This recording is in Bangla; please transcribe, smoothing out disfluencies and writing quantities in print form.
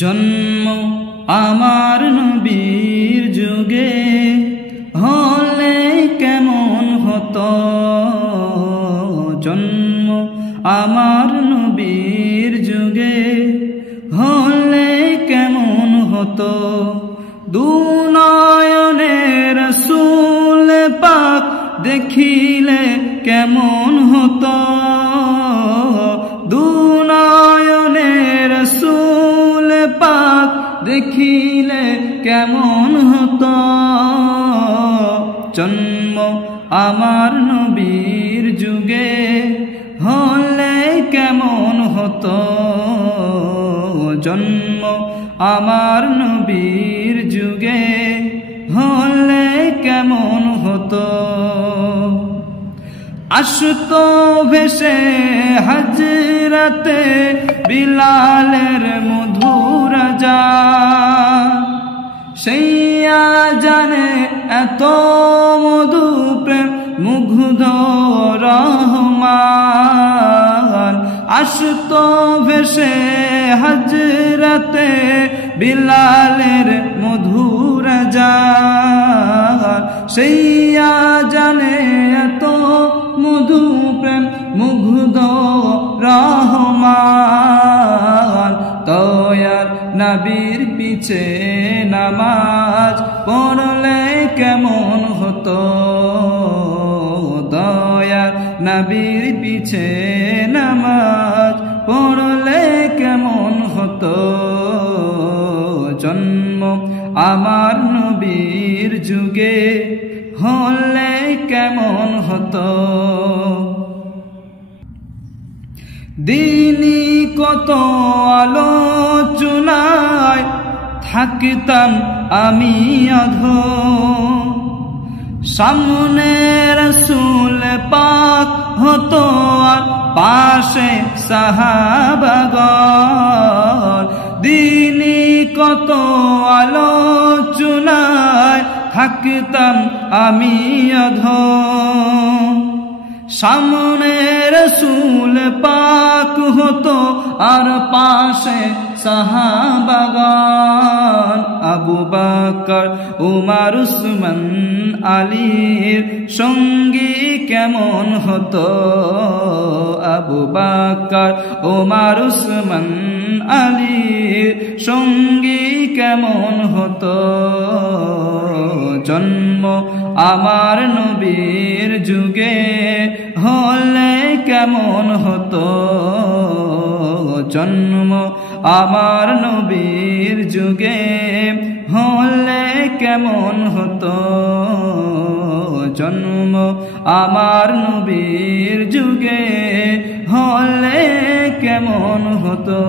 জন্ম আমার নবীর যুগে হলে কেমন হতো, জন্ম আমার নবীর যুগে হলে কেমন হতো। দুনয়নে রাসূল পাক দেখিলে কেমন হতো, দুনয়নে রাসূল পাক দেখিলে কেমন হতো। জন্ম আমার নবীর যুগে হলে কেমন হতো, জন্ম আমার নবীর যুগে হলে কেমন হতো। আসতো ভেসে হযরতে বিলালের মধুর আযান, সেই আযানে এত মধু প্রেম মুগ্ধ রহমান। আসতো ভেসে হযরতে বিলালের মধুর আযান, সেই আযানে এত মধু প্রেম মুগ্ধ রহমান। দয়ার নবীর পিছে নামাজ পড়লে কেমন হতো, দয়ার নবীর পিছে নামাজ পড়লে কেমন হতো। জন্ম আমার নবীর যুগে হলে কেমন হতো। দিনী কত আলোচনায় থাকতাম আমি অধম, সামনে রাসূল পাক হতো আর পাশে সাহাবাগণ। দিনী কত আলোচনায় থাকতাম আমি অধম, সামনে রাসূল পাক হতো আর পাশে সাহাবাগণ। আবু বকর উমর উসমান আলীর সঙ্গী কেমন হতো, আবু বকর উমর উসমান আলীর সঙ্গী কেমন হতো। জন্ম আমার নবীর যুগে হলে কেমন হতো, জন্ম আমার নবীর যুগে হলে কেমন হতো, জন্ম আমার নবীর যুগে হলে কেমন হতো।